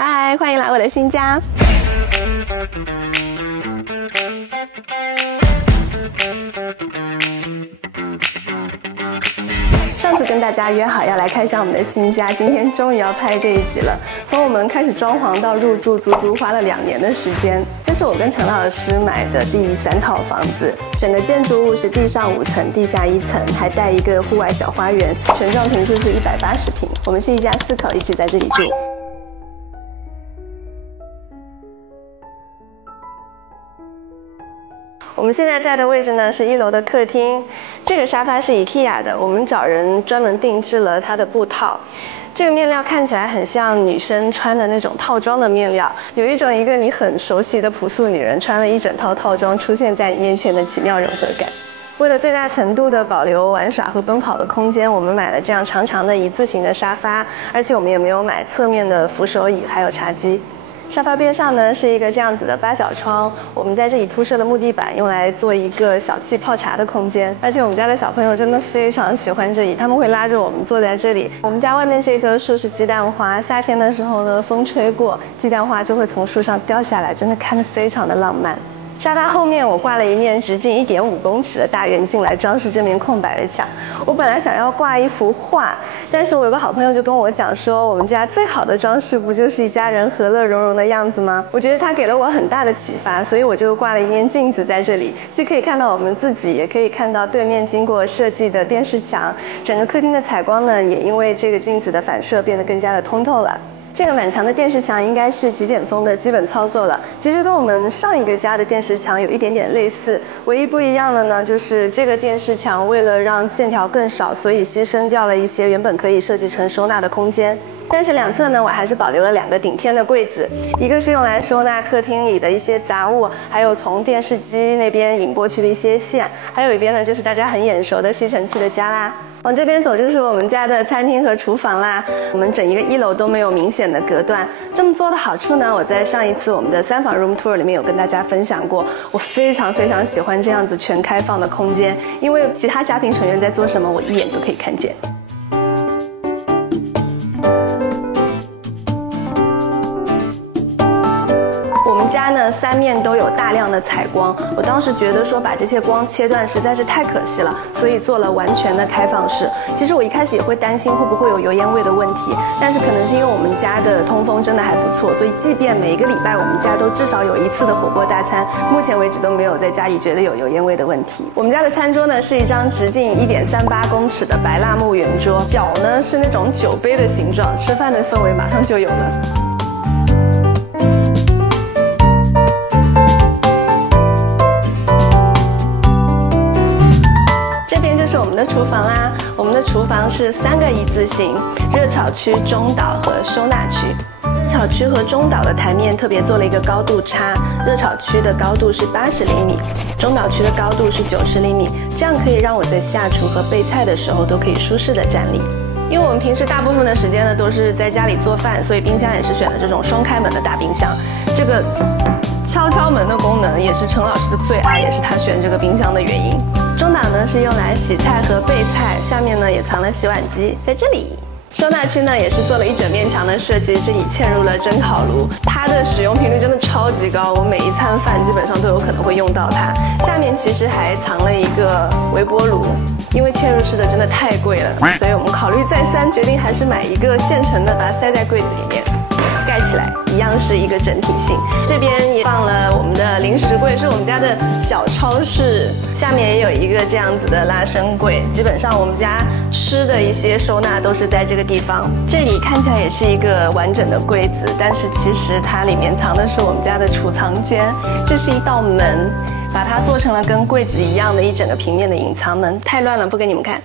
嗨，欢迎来我的新家。上次跟大家约好要来开箱我们的新家，今天终于要拍这一集了。从我们开始装潢到入住，足足花了2年的时间。这是我跟陈老师买的第3套房子，整个建筑物是地上5层，地下1层，还带一个户外小花园，全幢平数是180平。我们是一家4口一起在这里住。我们现在在的位置呢是1楼的客厅，这个沙发是 IKEA 的，我们找人专门定制了它的布套。这个面料看起来很像女生穿的那种套装的面料，有一种一个你很熟悉的朴素女人穿了一整套套装出现在你面前的奇妙融合感。为了最大程度的保留玩耍和奔跑的空间，我们买了这样长长的一字形的沙发，而且我们也没有买侧面的扶手椅还有茶几。沙发边上呢是一个这样子的8角窗，我们在这里铺设了木地板，用来做一个小气泡茶的空间。而且我们家的小朋友真的非常喜欢这里，他们会拉着我们坐在这里。我们家外面这棵树是鸡蛋花，夏天的时候呢，风吹过，鸡蛋花就会从树上掉下来，真的看得非常的浪漫。沙发后面我挂了一面直径1.5公尺的大圆镜来装饰这面空白的墙。我本来想要挂一幅画，但是我有个好朋友就跟我讲说，我们家最好的装饰不就是一家人和乐融融的样子吗？我觉得他给了我很大的启发，所以我就挂了一面镜子在这里，既可以看到我们自己，也可以看到对面经过设计的电视墙。整个客厅的采光呢，也因为这个镜子的反射变得更加的通透了。这个满墙的电视墙应该是极简风的基本操作了，其实跟我们上一个家的电视墙有一点点类似，唯一不一样的呢，就是这个电视墙为了让线条更少，所以牺牲掉了一些原本可以设计成收纳的空间。但是两侧呢，我还是保留了2个顶天的柜子，一个是用来收纳客厅里的一些杂物，还有从电视机那边引过去的一些线，还有一边呢就是大家很眼熟的吸尘器的夹啦。往这边走就是我们家的餐厅和厨房啦，我们整一个1楼都没有明显的隔断。这么做的好处呢，我在上一次我们的3房 room tour 里面有跟大家分享过，我非常喜欢这样子全开放的空间，因为其他家庭成员在做什么，我一眼就可以看见。家呢3面都有大量的采光，我当时觉得说把这些光切断实在是太可惜了，所以做了完全的开放式。其实我一开始也会担心会不会有油烟味的问题，但是可能是因为我们家的通风真的还不错，所以即便每一个礼拜我们家都至少有1次的火锅大餐，目前为止都没有在家里觉得有油烟味的问题。我们家的餐桌呢是一张直径1.38公尺的白蜡木圆桌，脚呢是那种酒杯的形状，吃饭的氛围马上就有了。这是我们的厨房啦，我们的厨房是3个一字形，热炒区、中岛和收纳区。热炒区和中岛的台面特别做了一个高度差，热炒区的高度是80厘米，中岛区的高度是90厘米，这样可以让我在下厨和备菜的时候都可以舒适的站立。因为我们平时大部分的时间呢都是在家里做饭，所以冰箱也是选的这种双开门的大冰箱。这个敲门的功能也是陈老师的最爱，也是他选这个冰箱的原因。中岛呢是用来洗菜和备菜，下面呢也藏了洗碗机，在这里。收纳区呢也是做了一整面墙的设计，这里嵌入了蒸烤炉，它的使用频率真的超级高，我每一餐饭基本上都有可能会用到它。下面其实还藏了一个微波炉，因为嵌入式的真的太贵了，所以我们考虑再三，决定还是买一个现成的，把它塞在柜子里面。盖起来一样是一个整体性。这边也放了我们的零食柜，是我们家的小超市。下面也有一个这样子的拉伸柜，基本上我们家吃的一些收纳都是在这个地方。这里看起来也是一个完整的柜子，但是其实它里面藏的是我们家的储藏间。这是一道门，把它做成了跟柜子一样的一整个平面的隐藏门，太乱了，不给你们看。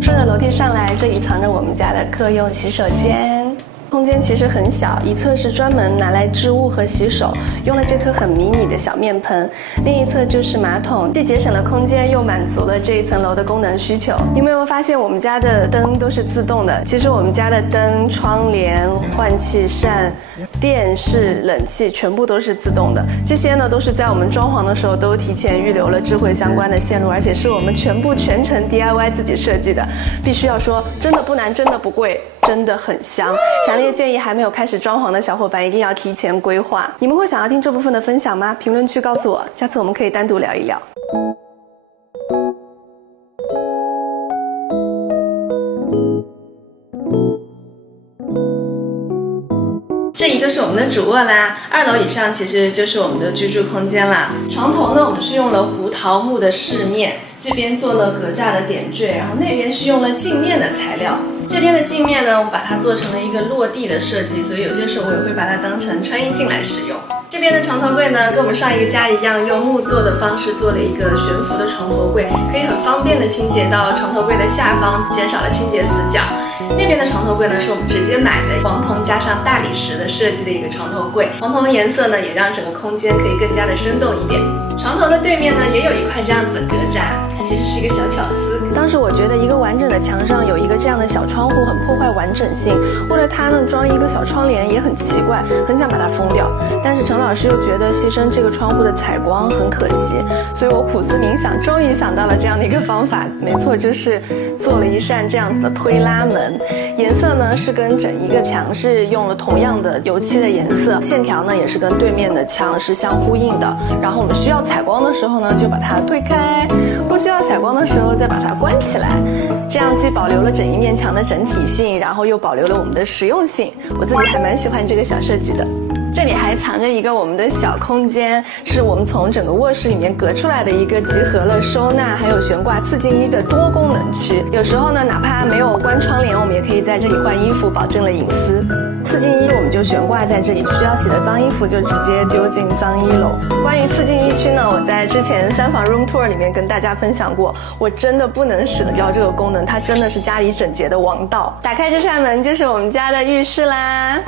顺着楼梯上来，这里藏着我们家的客用洗手间。空间其实很小，一侧是专门拿来置物和洗手，用了这颗很迷你的小面盆，另一侧就是马桶，既节省了空间，又满足了这一层楼的功能需求。你们有没有发现我们家的灯都是自动的？其实我们家的灯、窗帘、换气扇、电视、冷气全部都是自动的，这些呢都是在我们装潢的时候都提前预留了智慧相关的线路，而且是我们全程 DIY 自己设计的。必须要说，真的不难，真的不贵。真的很香。强烈建议还没有开始装潢的小伙伴一定要提前规划。你们会想要听这部分的分享吗？评论区告诉我，下次我们可以单独聊一聊。这里就是我们的主卧啦，2楼以上其实就是我们的居住空间啦。床头呢，我们是用了胡桃木的饰面，这边做了格栅的点缀，然后那边是用了镜面的材料。这边的镜面呢，我把它做成了一个落地的设计，所以有些时候我也会把它当成穿衣镜来使用。这边的床头柜呢，跟我们上一个家一样，用木做的方式做了一个悬浮的床头柜，可以很方便的清洁到床头柜的下方，减少了清洁死角。那边的床头柜呢，是我们直接买的黄铜加上大理石的设计的一个床头柜，黄铜的颜色呢，也让整个空间可以更加的生动一点。床头的对面呢，也有一块这样子的格栅，它其实是一个小巧思。当时我觉得一个完整的墙上有一个这样的小窗户很破坏完整性，为了它呢装一个小窗帘也很奇怪，很想把它封掉。但是陈老师又觉得牺牲这个窗户的采光很可惜，所以我苦思冥想，终于想到了这样的一个方法。没错，就是做了一扇这样子的推拉门，颜色呢是跟整一个墙是用了同样的油漆的颜色，线条呢也是跟对面的墙是相呼应的。然后我们需要采光的时候呢，就把它推开，不需要采光的时候再把它关起来，这样既保留了整一面墙的整体性，然后又保留了我们的实用性。我自己还蛮喜欢这个小设计的。这里还藏着一个我们的小空间，是我们从整个卧室里面隔出来的一个集合了收纳还有悬挂次净衣的多功能区。有时候呢，哪怕没有关窗帘，我们也可以在这里换衣服，保证了隐私。次净衣我们就悬挂在这里，需要洗的脏衣服就直接丢进脏衣篓。关于次净衣区呢，我在之前3房 room tour 里面跟大家分享过，我真的不能舍得掉这个功能，它真的是家里整洁的王道。打开这扇门就是我们家的浴室啦。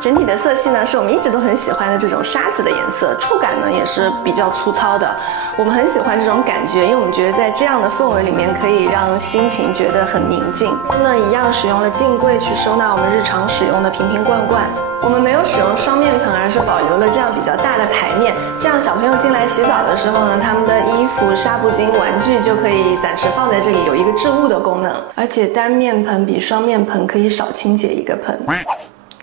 整体的色系呢，是我们一直都很喜欢的这种沙子的颜色，触感呢也是比较粗糙的。我们很喜欢这种感觉，因为我们觉得在这样的氛围里面可以让心情觉得很宁静。那一样使用了镜柜去收纳我们日常使用的瓶瓶罐罐。我们没有使用双面盆，而是保留了这样比较大的台面，这样小朋友进来洗澡的时候呢，他们的衣服、纱布巾、玩具就可以暂时放在这里，有一个置物的功能。而且单面盆比双面盆可以少清洁一个盆。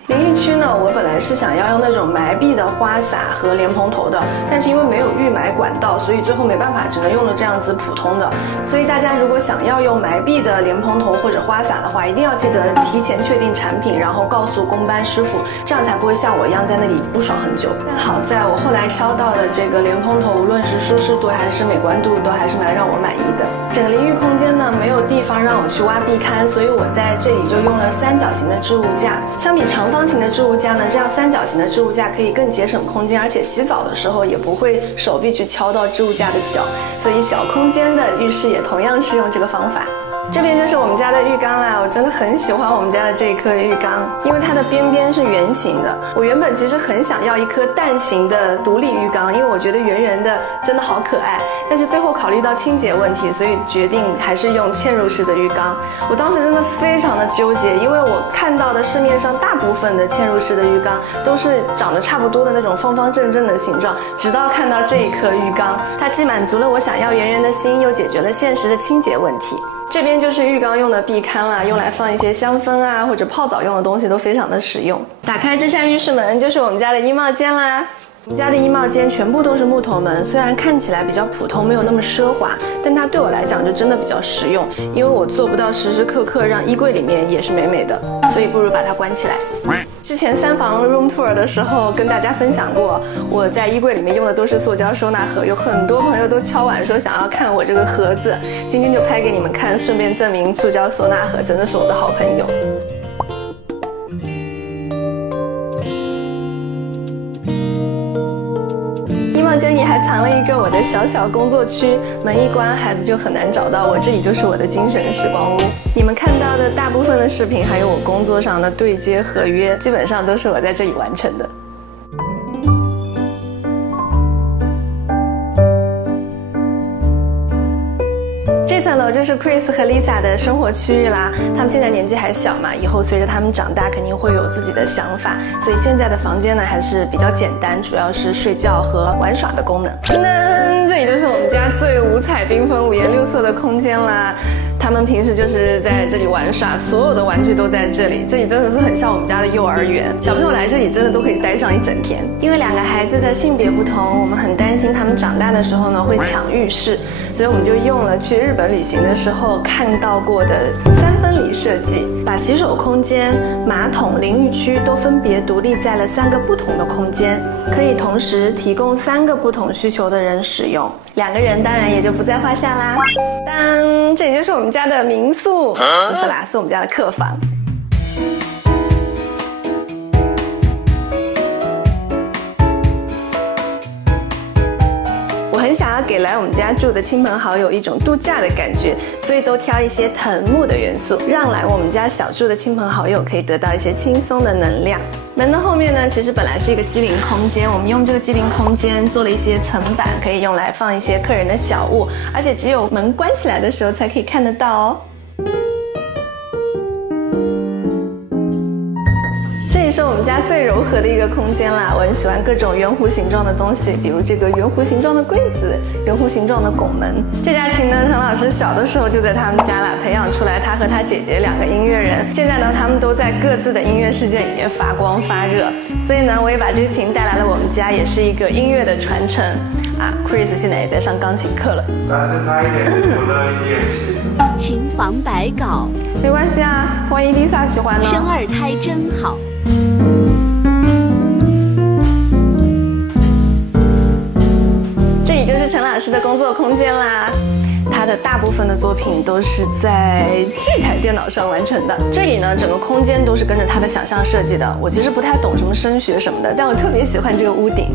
淋浴区呢，我本来是想要用那种埋壁的花洒和莲蓬头的，但是因为没有预埋管道，所以最后没办法，只能用了这样子普通的。所以大家如果想要用埋壁的莲蓬头或者花洒的话，一定要记得提前确定产品，然后告诉工班师傅，这样才不会像我一样在那里不爽很久。但好在我后来挑到的这个莲蓬头，无论是舒适度还是美观度，都还是蛮让我满意的。整个淋浴空间呢，没有地方让我们去挖壁龛，所以我在这里就用了三角形的置物架。相比长方形的置物架呢，这样三角形的置物架可以更节省空间，而且洗澡的时候也不会手臂去敲到置物架的脚，所以小空间的浴室也同样是用这个方法。这边就是我们家的浴缸啦，我真的很喜欢我们家的这颗浴缸，因为它的边边是圆形的。我原本其实很想要一颗蛋形的独立浴缸，因为我觉得圆圆的真的好可爱。但是最后考虑到清洁问题，所以决定还是用嵌入式的浴缸。我当时真的非常的纠结，因为我看到的市面上大部分的嵌入式的浴缸都是长得差不多的那种方方正正的形状，直到看到这一颗浴缸，它既满足了我想要圆圆的心，又解决了现实的清洁问题。这边就是浴缸用的壁龛啦，用来放一些香氛啊或者泡澡用的东西都非常的实用。打开这扇浴室门就是我们家的衣帽间啦。我们家的衣帽间全部都是木头门，虽然看起来比较普通，没有那么奢华，但它对我来讲就真的比较实用，因为我做不到时时刻刻让衣柜里面也是美美的，所以不如把它关起来。之前3房 room tour 的时候跟大家分享过，我在衣柜里面用的都是塑胶收纳盒，有很多朋友都敲碗说想要看我这个盒子，今天就拍给你们看，顺便证明塑胶收纳盒真的是我的好朋友。衣帽间里还藏了一个我的小小工作区，门一关孩子就很难找到我，这里就是我的精神时光屋。你们看到的大部分的视频还有我工作上的对接合约，基本上都是我在这里完成的。这层楼就是 Chris 和 Lisa 的生活区域啦。他们现在年纪还小嘛，以后随着他们长大，肯定会有自己的想法。所以现在的房间呢还是比较简单，主要是睡觉和玩耍的功能。这里就是我们家最五彩缤纷、五颜六色的空间啦。他们平时就是在这里玩耍，所有的玩具都在这里。这里真的是很像我们家的幼儿园，小朋友来这里真的都可以待上一整天。因为两个孩子的性别不同，我们很担心他们长大的时候呢会抢浴室，所以我们就用了去日本旅行的时候看到过的3分离设计，把洗手空间、马桶、淋浴区都分别独立在了3个不同的空间，可以同时提供3个不同需求的人使用。2个人当然也就不在话下啦。当这里就是我们家的民宿，不是啦，是我们家的客房。我很想要给来我们家住的亲朋好友一种度假的感觉，所以都挑一些藤木的元素，让来我们家小住的亲朋好友可以得到一些轻松的能量。门的后面呢，其实本来是一个机灵空间，我们用这个机灵空间做了一些层板，可以用来放一些客人的小物，而且只有门关起来的时候才可以看得到哦。这里是我们家最柔和的一个空间啦，我很喜欢各种圆弧形状的东西，比如这个圆弧形状的柜子、圆弧形状的拱门。这架琴呢，陈老师小的时候就在他们家啦，培养出来他和他姐姐2个音乐人。现在呢，他们都在各自的音乐世界里面发光发热，所以呢，我也把这个琴带来了我们家，也是一个音乐的传承啊。Chris 现在也在上钢琴课了，但是他一点不乐意练琴。琴房百稿，没关系啊，万一 Lisa 喜欢呢？生2胎真好。这里就是陈老师的工作空间啦，他的大部分的作品都是在这台电脑上完成的。这里呢，整个空间都是跟着他的想象设计的。我其实不太懂什么声学什么的，但我特别喜欢这个屋顶。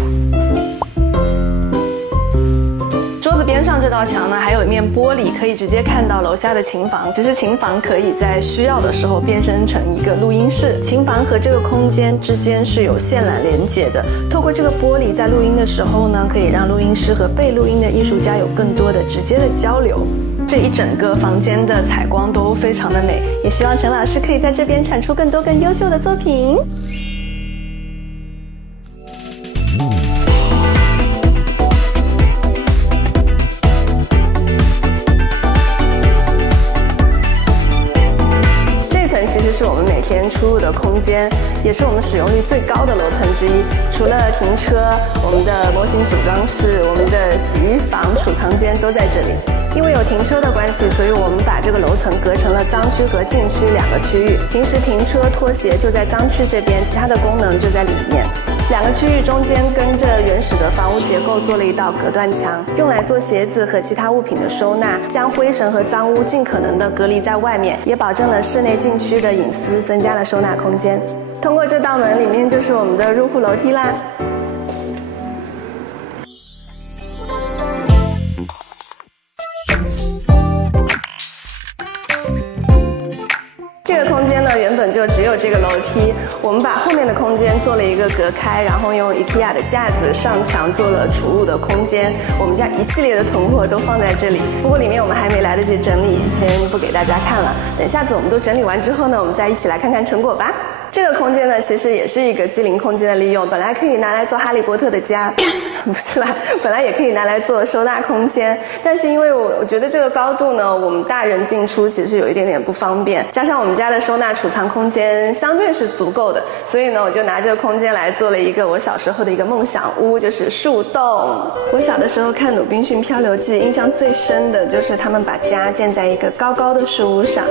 桌子边上这道墙呢，还有一面玻璃，可以直接看到楼下的琴房。其实琴房可以在需要的时候变身成一个录音室。琴房和这个空间之间是有线缆连接的，透过这个玻璃，在录音的时候呢，可以让录音师和被录音的艺术家有更多的直接的交流。这一整个房间的采光都非常的美，也希望陈老师可以在这边产出更多更优秀的作品。其实是我们每天出入的空间，也是我们使用率最高的楼层之一。除了停车，我们的模型组装室、我们的洗衣房、储藏间都在这里。因为有停车的关系，所以我们把这个楼层隔成了脏区和禁区2个区域。平时停车、拖鞋就在脏区这边，其他的功能就在里面。2个区域中间跟着原始的房屋结构做了一道隔断墙，用来做鞋子和其他物品的收纳，将灰尘和脏污尽可能的隔离在外面，也保证了室内禁区的隐私，增加了收纳空间。通过这道门，里面就是我们的入户楼梯啦。这个空间呢，原本就只有这个楼梯，我们把后面的空间做了一个隔开，然后用 IKEA 的架子上墙做了储物的空间。我们家一系列的囤货都放在这里，不过里面我们还没来得及整理，先不给大家看了。等下次我们都整理完之后呢，我们再一起来看看成果吧。这个空间呢，其实也是一个机灵空间的利用，本来可以拿来做哈利波特的家，不是啦，本来也可以拿来做收纳空间，但是因为我觉得这个高度呢，我们大人进出其实有一点点不方便，加上我们家的收纳储藏空间相对是足够的，所以呢，我就拿这个空间来做了一个我小时候的一个梦想屋，就是树洞。我小的时候看《鲁滨逊漂流记》，印象最深的就是他们把家建在一个高高的树屋上。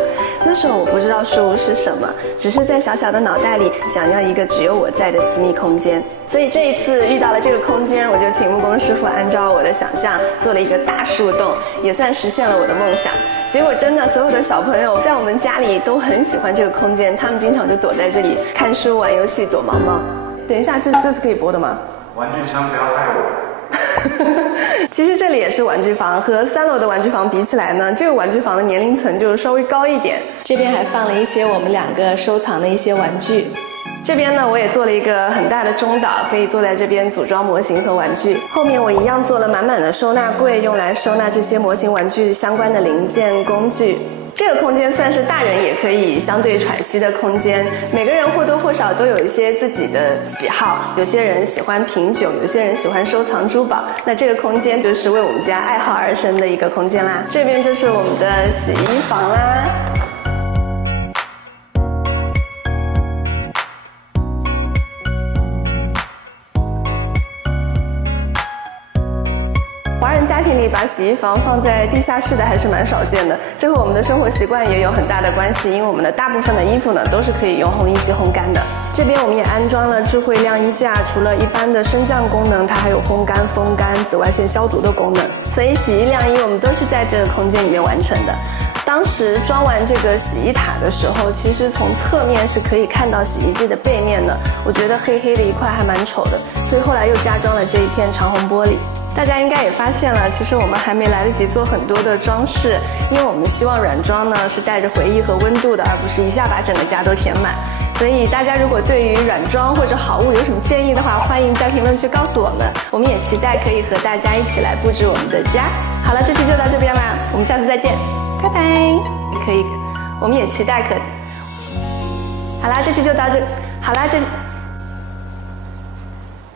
那时候我不知道树屋是什么，只是在小小的脑袋里想要一个只有我在的私密空间。所以这一次遇到了这个空间，我就请木工师傅按照我的想象做了一个大树洞，也算实现了我的梦想。结果真的，所有的小朋友在我们家里都很喜欢这个空间，他们经常就躲在这里看书、玩游戏、躲猫猫。等一下，这是可以播的吗？玩具枪不要害我。其实这里也是玩具房，和3楼的玩具房比起来呢，这个玩具房的年龄层就稍微高一点。这边还放了一些我们2个收藏的一些玩具。这边呢，我也做了一个很大的中岛，可以坐在这边组装模型和玩具。后面我一样做了满满的收纳柜，用来收纳这些模型玩具相关的零件工具。这个空间算是大人也可以相对喘息的空间，每个人或多或少都有一些自己的喜好，有些人喜欢品酒，有些人喜欢收藏珠宝，那这个空间就是为我们家爱好而生的一个空间啦。这边就是我们的洗衣房啦。华人家庭里把洗衣房放在地下室的还是蛮少见的，这和我们的生活习惯也有很大的关系，因为我们的大部分的衣服呢都是可以用烘衣机烘干的。这边我们也安装了智慧晾衣架，除了一般的升降功能，它还有烘干、风干、紫外线消毒的功能，所以洗衣晾衣我们都是在这个空间里面完成的。当时装完这个洗衣塔的时候，其实从侧面是可以看到洗衣机的背面的，我觉得黑黑的一块还蛮丑的，所以后来又加装了这一片长虹玻璃。大家应该也发现了，其实我们还没来得及做很多的装饰，因为我们希望软装呢是带着回忆和温度的，而不是一下把整个家都填满。所以大家如果对于软装或者好物有什么建议的话，欢迎在评论区告诉我们，我们也期待可以和大家一起来布置我们的家。好了，这期就到这边啦，我们下次再见，拜拜。可以，我们也期待好啦，这期就到这，好啦，